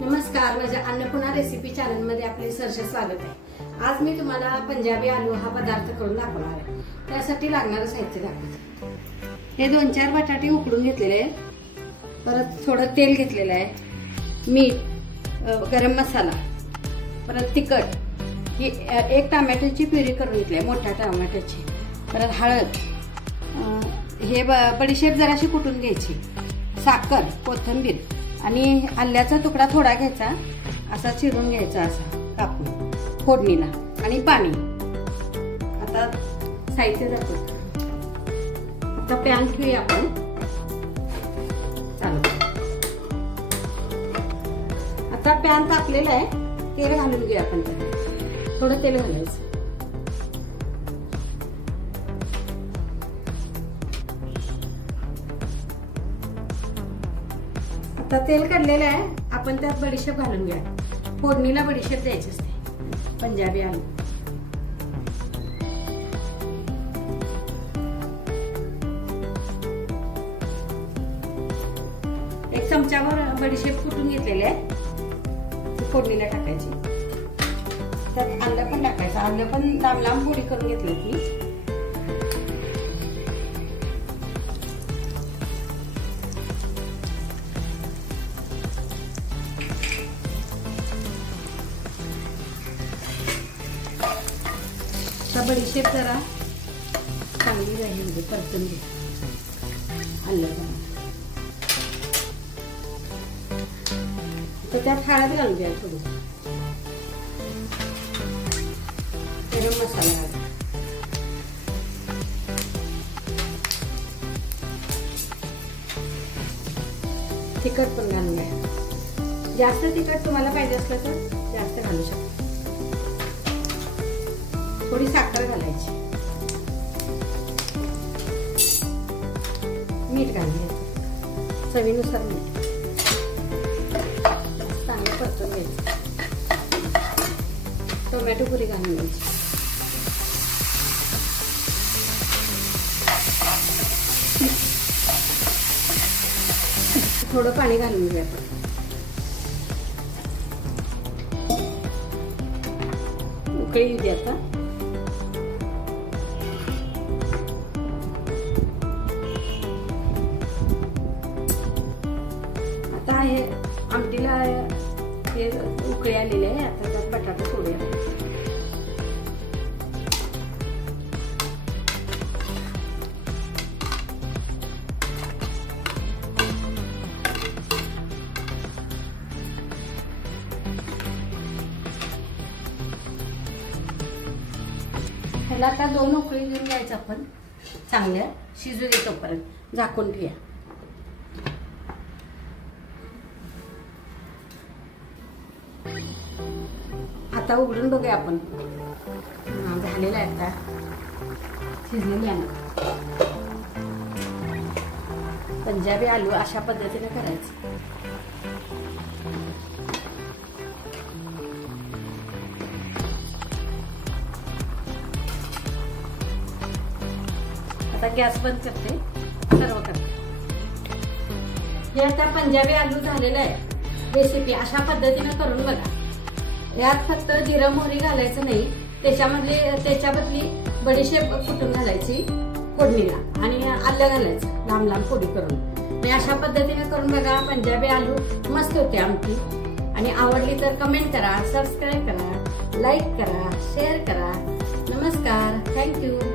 नमस्कार, माझ्या Annapurna recipe channel मध्ये आपले सहर्ष स्वागत आहे। आज मी तुम्हाला पंजाबी आलू हा पदार्थ करून दाखवणार आहे। त्यासाठी लागणारे साहित्य दाखवते। हे 2-4 बटाटे उकडून घेतलेले आहेत, परत थोडं तेल घेतलेलं आहे, मीठ, गरम मसाला, परत तिखट, ही 1 टोमॅटोची प्युरी करून घेतली आहे, मोठ्या टोमॅटोची, परत हळद, हे बडीशेप जराशी कुटून घ्यायची, साखर, कोथिंबीर आणि आल्याचा तुकडा थोडा घ्यायचा, असा चिरून घ्यायचा, असा कापून फोडणीला, आणि पाणी। आता साहित्य दाखवतो। आता पॅन ठेवूया आपण, चालू। आता पॅन तापलेला आहे, तेल घालून घेऊया आपण, त्यात थोडं तेल घालायचं। आता तेल काढलेलं आहे, आपण त्यात बडीशेप घालून घ्या। फोडणीला बडीशेप द्यायची असते पंजाबी आलू। एक चमचावर बडीशेप कुटून घेतलेले आहे, फोडणीला टाकायची। त्यात आलं पण टाकायचं, आलं पण लांब लांब फोडी करून घेतली ती। बडीशेप जरा चांगली राहील, परतून घे आलं। तर त्यात हळद घालून द्या, थोडी गरम मसाला घाला, तिखट पण घालून घ्या। जास्त तिखट तुम्हाला पाहिजे असलं तर जास्त घालू शकता। थोडी साखर घालायची, मीठ घालायचं, चवीनुसार मीठ। चांगलं परतून घ्यायचं, टोमॅटो पुरी घालून घ्यायची, थोडं पाणी घालून घ्या आपण, उकळी येऊ दे। आता हे आमटीला हे उकळी आलेले आहे, आता त्यात बटाटा सोडूया। ह्याला आता 2 उकळी घेऊन घ्यायचं आपण, चांगल्या शिजू दे तोपर्यंत, झाकून ठेवूया। आता उघडून बघूया आपण, झालेलं आहे, आता शिजलेली आहे ना। पंजाबी आलू अशा पद्धतीने करायचं। आता गॅस बंद करते, सर्व करते। हे आता पंजाबी आलू झालेलं आहे। रेसिपी अशा पद्धतीने करून बघा। यात फक्त जिरं मोहरी घालायचं नाही, त्याच्याबदली बडीशेप कुटून घालायची फोडणीला, आणि आलं घालायचं लांब लांब फोडी करून। मी अशा पद्धतीने करून बघा, पंजाबी आलू मस्त होते आमटी। आणि आवडली तर कमेंट करा, सबस्क्राईब करा, लाईक करा, शेअर करा। नमस्कार, थँक्यू।